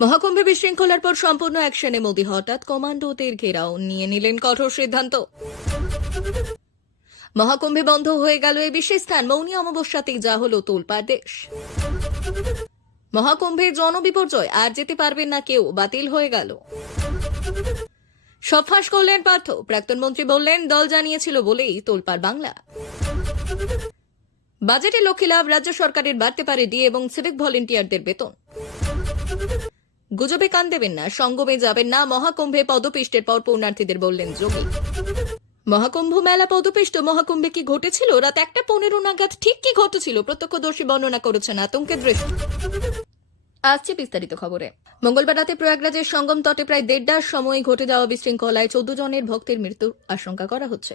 মহাকুম্ভে বিশৃঙ্খলার পর সম্পূর্ণ অ্যাকশনে মোদী, হঠাৎ কমান্ডোদের ঘেরাও, নিয়ে নিলেন কঠোর সিদ্ধান্ত। মহাকুম্ভে বন্ধ হয়ে গেল এই বিশেষ স্থান, মৌনী অমাবস্যাতেই যা হলো তোলপাড় দেশ। মহাকুম্ভে জনবিপর্যয়, আর যেতে পারবেন না কেউ, বাতিল হয়ে গেল। সব ফাঁস করলেন পার্থ, প্রাক্তন মন্ত্রী বললেন দল জানিয়েছিল বলেই তোলপাড় বাংলা। বাজেটে লক্ষ্মী লাভ, রাজ্য সরকারের বাড়তে পারে ডি এবং সিভিক ভলেন্টিয়ারদের বেতন। গুজবে কান দেবেন না, সঙ্গমে যাবেন না, মহাকুম্ভে পদপিষ্টের পর পূর্ণার্থীদের বললেন যোগী। মহাকুম্ভ মেলা পদপিষ্ট, মহাকুম্ভে কি ঘটেছিল? রাত 1:15 নাগাদ ঠিক কি ঘটেছিল প্রত্যক্ষদর্শী বর্ণনা করেছেন আতঙ্কের দৃষ্টি। আসছে বিস্তারিত খবরে। মঙ্গলবার রাতে প্রয়াগরাজের সঙ্গম তটে প্রায় 1:30টার সময় ঘটে যাওয়া বিশৃঙ্খলায় 14 জনের ভক্তের মৃত্যুর আশঙ্কা করা হচ্ছে।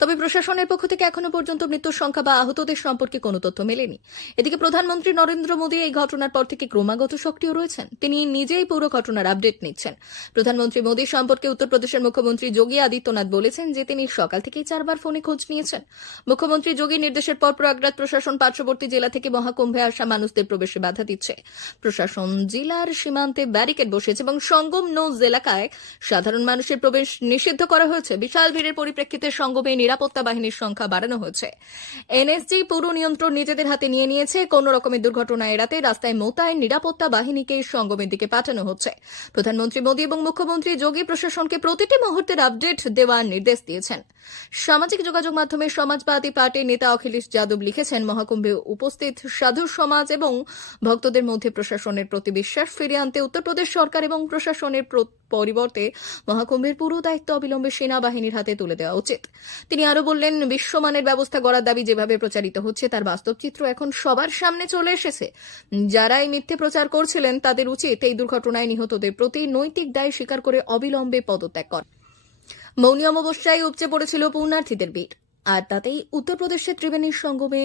তবে প্রশাসনের পক্ষ থেকে এখনো পর্যন্ত মৃত্যুর সংখ্যা বা আহতদের সম্পর্কে কোনো তথ্য মেলেনি। এদিকে প্রধানমন্ত্রী নরেন্দ্র মোদী এই ঘটনার পর থেকে ক্রমাগত সক্রিয় রয়েছেন। তিনি নিজেই পুরো ঘটনার আপডেট নিচ্ছেন। প্রধানমন্ত্রী মোদী সম্পর্কে উত্তরপ্রদেশের মুখ্যমন্ত্রী যোগী আদিত্যনাথ বলেছেন যে তিনি সকাল থেকেই 4 বার ফোনে খোঁজ নিয়েছেন। মুখ্যমন্ত্রী যোগীর নির্দেশের পর প্রয়াগরাজ প্রশাসন পার্শ্ববর্তী জেলা থেকে মহাকুম্ভে আসা মানুষদের প্রবেশে বাধা দিচ্ছে। প্রশাসন জেলার সীমান্তে ব্যারিকেড বসেছে এবং সঙ্গম নোজ এলাকায় সাধারণ মানুষের প্রবেশ নিষিদ্ধ করা হয়েছে। বিশাল ভিড়ের পরিপ্রেক্ষিতে সঙ্গমে নিরাপত্তা বাহিনীর সংখ্যা বাড়ানো হয়েছে। এনএসজি পুরো নিয়ন্ত্রণ নিজেদের হাতে নিয়ে নিয়েছে। কোন রকমের দুর্ঘটনা এড়াতে রাস্তায় মোতায়েন নিরাপত্তা বাহিনীকে সঙ্গমের দিকে পাঠানো হচ্ছে। প্রধানমন্ত্রী মোদী এবং মুখ্যমন্ত্রী যোগী প্রশাসনকে প্রতিটি মুহূর্তের আপডেট দেওয়ার নির্দেশ দিয়েছেন। সামাজিক যোগাযোগ মাধ্যমে সমাজবাদী পার্টির নেতা অখিলেশ যাদব লিখেছেন, মহাকুম্ভে উপস্থিত সাধু সমাজ এবং ভক্তদের মধ্যে প্রশাসনের প্রতি বিশ্বাস ফিরিয়ে আনতে উত্তরপ্রদেশ সরকার এবং প্রশাসনের পরিবর্তে মহাকুম্ভের পুরো দায়িত্ব অবিলম্বে সেনাবাহিনীর হাতে তুলে দেওয়া উচিত। তিনি আরো বললেন, বিশ্বমানের ব্যবস্থা গড়ার দাবি যেভাবে প্রচারিত হচ্ছে তার বাস্তব চিত্র এখন সবার সামনে চলে এসেছে। যারা এই মিথ্যে প্রচার করছিলেন তাদের উচিত এই দুর্ঘটনায় নিহতদের প্রতি নৈতিক দায় স্বীকার করে অবিলম্বে পদত্যাগ করা। মৌনী অমাবস্যায় উপচে পড়েছিল পূর্ণার্থীদের ভিড়, আর তাতেই উত্তরপ্রদেশের ত্রিবেণীর সঙ্গমে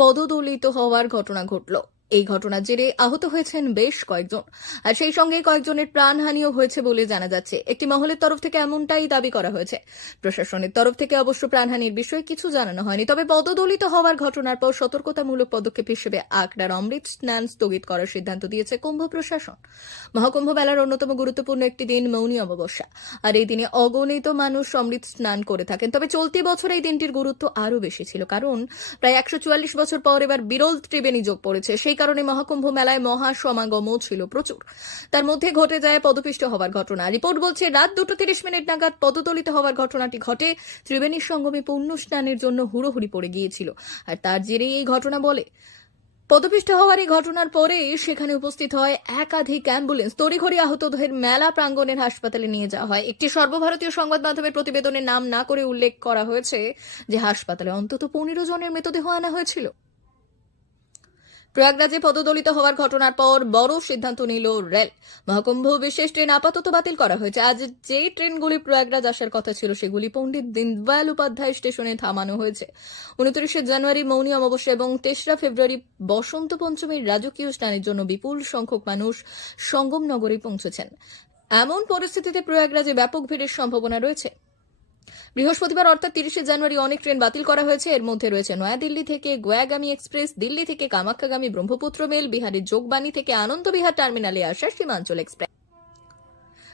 পদদলিত হওয়ার ঘটনা ঘটল। এই ঘটনার জেরে আহত হয়েছেন বেশ কয়েকজন, আর সেই সঙ্গে কয়েকজনের প্রাণহানিও হয়েছে বলে জানা যাচ্ছে। একটি মহলের তরফ থেকে এমনটাই দাবি করা হয়েছে। প্রশাসনের তরফ থেকে অবশ্য প্রাণহানির বিষয়ে কিছু জানানো হয়নি। তবে পদদলিত হওয়ার ঘটনার পর সতর্কতামূলক পদক্ষেপ হিসেবে আখড়ার অমৃত স্নান স্থগিত করার সিদ্ধান্ত দিয়েছে কুম্ভ প্রশাসন। মহাকুম্ভ মেলার অন্যতম গুরুত্বপূর্ণ একটি দিন মৌনী অমাবস্যা, আর এই দিনে অগণিত মানুষ অমৃত স্নান করে থাকেন। তবে চলতি বছর এই দিনটির গুরুত্ব আরও বেশি ছিল, কারণ প্রায় 144 বছর পর এবার বিরল ত্রিবেণী যোগ পড়েছে। সেই কারণে মহাকুম্ভ মেলায় মহাসমাগমও ছিল প্রচুর। তার মধ্যে ঘটে যায় পদপিষ্ট হওয়ার ঘটনা। রিপোর্ট বলছে রাত 2:30 নাগাদ পদদলিত হওয়ার ঘটনাটি ঘটে। ত্রিবেণীর সঙ্গমে পুণ্য স্নানের জন্য হুড়োহুড়ি পড়ে গিয়েছিল, আর তার জেরেই এই ঘটনা বলে। পদপিষ্ট হওয়ার এই ঘটনার পরে সেখানে উপস্থিত হয় একাধিক অ্যাম্বুলেন্স। তড়িঘড়ি আহতদের মেলা প্রাঙ্গণের হাসপাতালে নিয়ে যাওয়া হয়। একটি সর্বভারতীয় সংবাদ মাধ্যমের প্রতিবেদনের নাম না করে উল্লেখ করা হয়েছে যে হাসপাতালে অন্তত 15 জনের মৃতদেহ আনা হয়েছিল। প্রয়াগরাজে পদদলিত হওয়ার ঘটনার পর বড় সিদ্ধান্ত নিল রেল। মহাকুম্ভ বিশেষ ট্রেন আপাতত বাতিল করা হয়েছে। আজ যে ট্রেনগুলি প্রয়াগরাজ আসার কথা ছিল সেগুলি পণ্ডিত দীনদয়াল উপাধ্যায় স্টেশনে থামানো হয়েছে। 29 জানুয়ারি মৌনী অমাবস্যা এবং 3রা ফেব্রুয়ারি বসন্ত পঞ্চমীর রাজকীয় স্নানের জন্য বিপুল সংখ্যক মানুষ সঙ্গম নগরে পৌঁছেছেন। এমন পরিস্থিতিতে প্রয়াগরাজে ব্যাপক ভিড়ের সম্ভাবনা রয়েছে। বৃহস্পতিবার অর্থাৎ 30 জানুয়ারি অনেক ট্রেন বাতিল করা হয়েছে। এর মধ্যে রয়েছে নয়াদিল্লি থেকে গোয়াগামী এক্সপ্রেস, দিল্লি থেকে কামাখ্যাগামী ব্রহ্মপুত্র মেল, বিহারের যোগবাণী থেকে আনন্দবিহার টার্মিনালে আসা সীমাঞ্চল এক্সপ্রেস।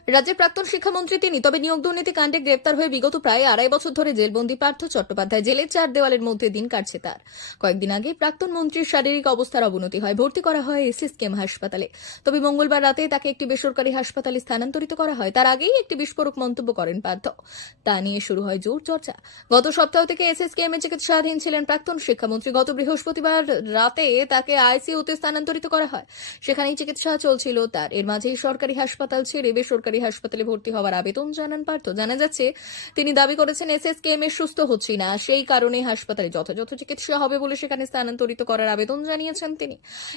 রাজ্যের প্রাক্তন শিক্ষামন্ত্রী তিনি, তবে নিয়োগ দুর্নীতি কাণ্ডে গ্রেপ্তার হয়ে বিগত প্রায় 2.5 বছর ধরে জেলবন্দি পার্থ চট্টোপাধ্যায়। জেলের 4 দেওয়ালের মধ্যে দিন কাটছে তার। কয়েকদিন আগে প্রাক্তন মন্ত্রীর শারীরিক অবস্থার অবনতি হয়, ভর্তি করা হয় এসএসকেএম হাসপাতালে। তবে মঙ্গলবার রাতে তাকে একটি বেসরকারি হাসপাতালে স্থানান্তরিত করা হয়। তার আগেই একটি বিস্ফোরক মন্তব্য করেন পার্থ। তা নিয়ে শুরু হয় জোর চর্চা। গত সপ্তাহ থেকে এসএসকেএম এ চিকিৎসাধীন ছিলেন প্রাক্তন শিক্ষামন্ত্রী। গত বৃহস্পতিবার রাতে তাকে আইসিইউতে স্থানান্তরিত করা হয়। সেখানেই চিকিৎসা চলছিল তার। এর মাঝেই সরকারি হাসপাতাল ছেড়ে বেসরকারি হাসপাতালে ভর্তি হওয়ার আবেদন জানান পার্থ। জানা যাচ্ছে তিনি দাবি করেছেন এসএসকেএম এ সুস্থ হচ্ছি না, সেই কারণে হাসপাতালে যথাযথ চিকিৎসা হবে বলে সেখানে স্থানান্তরিত করার আবেদন জানিয়েছেন তিনি।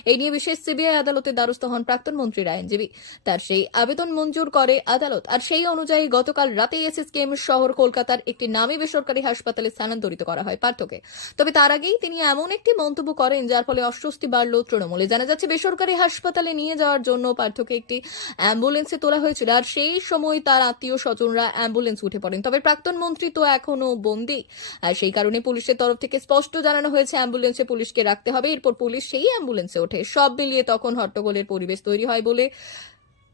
এই নিয়ে বিশেষ সিবিআই আদালতে দ্বারস্থ হন প্রাক্তন মন্ত্রীর আইনজীবী। তার সেই আবেদন মঞ্জুর করে আদালত, আর সেই অনুযায়ী গতকাল রাতে এসএসকেএম শহর কলকাতার একটি নামী বেসরকারি হাসপাতালে স্থানান্তরিত করা হয় পার্থকে। তবে তার আগেই তিনি এমন একটি মন্তব্য করেন যার ফলে অস্বস্তি বাড়ল তৃণমূলে। জানা যাচ্ছে বেসরকারি হাসপাতালে নিয়ে যাওয়ার জন্য পার্থকে একটি অ্যাম্বুলেন্সে তোলা হয়েছিল, আর সেই সময় তার আত্মীয় স্বজনরা অ্যাম্বুলেন্স উঠে পড়েন। তবে প্রাক্তন মন্ত্রী তো এখনো বন্দী, আর সেই কারণে পুলিশের তরফ থেকে স্পষ্ট জানানো হয়েছে অ্যাম্বুলেন্সে পুলিশকে রাখতে হবে। এরপর পুলিশ সেই অ্যাম্বুলেন্সে ওঠে। সব মিলিয়ে তখন হট্টগোলের পরিবেশ তৈরি হয় বলে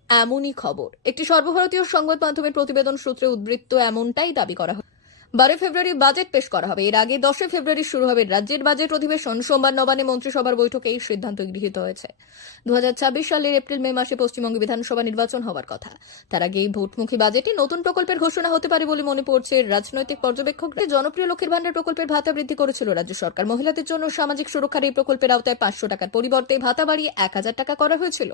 এমনই খবর। একটি সর্বভারতীয় সংবাদ মাধ্যমের প্রতিবেদন সূত্রে উদ্ধৃত এমনটাই দাবি করা হয়। 12 ফেব্রুয়ারি বাজেট পেশ করা হবে। এর আগে 10 ফেব্রুয়ারি শুরু হবে রাজ্যের বাজেট অধিবেশন। সোমবার নবান্নে মন্ত্রিসভার বৈঠকে এই সিদ্ধান্ত গৃহীত হয়েছে। 2026 সালের এপ্রিল-মে মাসে পশ্চিমবঙ্গে বিধানসভা নির্বাচন হওয়ার কথা। তার আগে এই ভোটমুখী বাজেটে নতুন প্রকল্পের ঘোষণা হতে পারে বলে মনে পড়ছে রাজনৈতিক পর্যবেক্ষকদের। জনপ্রিয় লক্ষ্মীর ভান্ডার প্রকল্পের ভাতা বৃদ্ধি করেছিল রাজ্য সরকার। মহিলাদের জন্য সামাজিক সুরক্ষার এই প্রকল্পের আওতায় 500 টাকার পরিবর্তে ভাতা বাড়িয়ে 1000 টাকা করা হয়েছিল।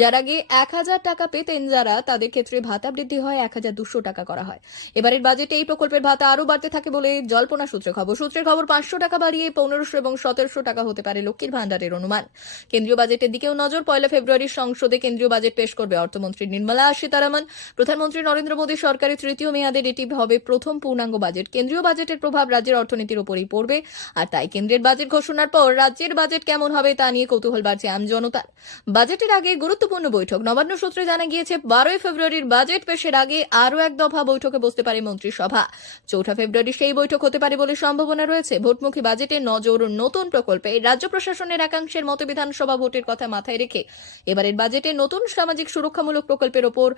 যার আগে 1000 টাকা পেতেন যারা, তাদের ক্ষেত্রে ভাতা বৃদ্ধি হয় 1200 টাকা করা হয়। এবারের বাজেটে এই প্রকল্পের ভাতা আরো বাড়তে থাকে বলে জল্পনা সূত্রে খবর। 500 টাকা বাড়িয়ে 1500 এবং 1700 টাকা হতে পারে লক্ষ্মীর ভান্ডারের অনুমান। কেন্দ্রীয় বাজেটের দিকেও নজর। 1 ফেব্রুয়ারি সংসদে কেন্দ্রীয় বাজেট পেশ করবে অর্থমন্ত্রী নির্মলা সীতারামন। প্রধানমন্ত্রী নরেন্দ্র মোদী সরকারের তৃতীয় মেয়াদের এটি হবে প্রথম পূর্ণাঙ্গ বাজেট। কেন্দ্রীয় বাজেটের প্রভাব রাজ্যের অর্থনীতির উপরেই পড়বে, আর তাই কেন্দ্রের বাজেট ঘোষণার পর রাজ্যের বাজেট কেমন হবে তা নিয়ে কৌতূহল বাড়ছে আমজনতার। বাজেটের আগে গুরুত্বপূর্ণ বৈঠক। নবান্ন সূত্রে জানা গিয়েছে 12 ফেব্রুয়ারির বাজেট পেশের আগে আরও এক দফা বৈঠকে বসতে পারে মন্ত্রিসভা। 4 ফেব্রুয়ারি সেই বৈঠক হতে পারে বলে সম্ভাবনা রয়েছে। ভোটমুখী বাজেটে নজর নতুন প্রকল্পে। রাজ্য প্রশাসনের একাংশের মতো বিধানসভা ভোটের কথা মাথায় রেখে এবারের বাজেটে নতুন সামাজিক সুরক্ষামূলক প্রকল্পের ওপর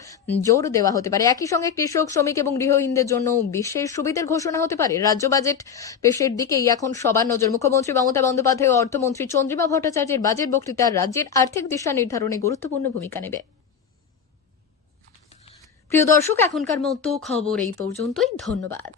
জোর দেওয়া হতে পারে। একই সঙ্গে কৃষক, শ্রমিক এবং গৃহহীনদের জন্য বিশেষ সুবিধার ঘোষণা হতে পারে। রাজ্য বাজেট পেশের দিকেই এখন সবার নজর। মুখ্যমন্ত্রী মমতা বন্দ্যোপাধ্যায় ও অর্থমন্ত্রী চন্দ্রিমা ভট্টাচার্যের বাজেট বক্তৃতা রাজ্যের আর্থিক দিশা নির্ধারণে গুরুত্বপূর্ণ ভূমিকা নেবে। প্রিয় দর্শক, এখনকার মতো খবর এই পর্যন্তই। ধন্যবাদ।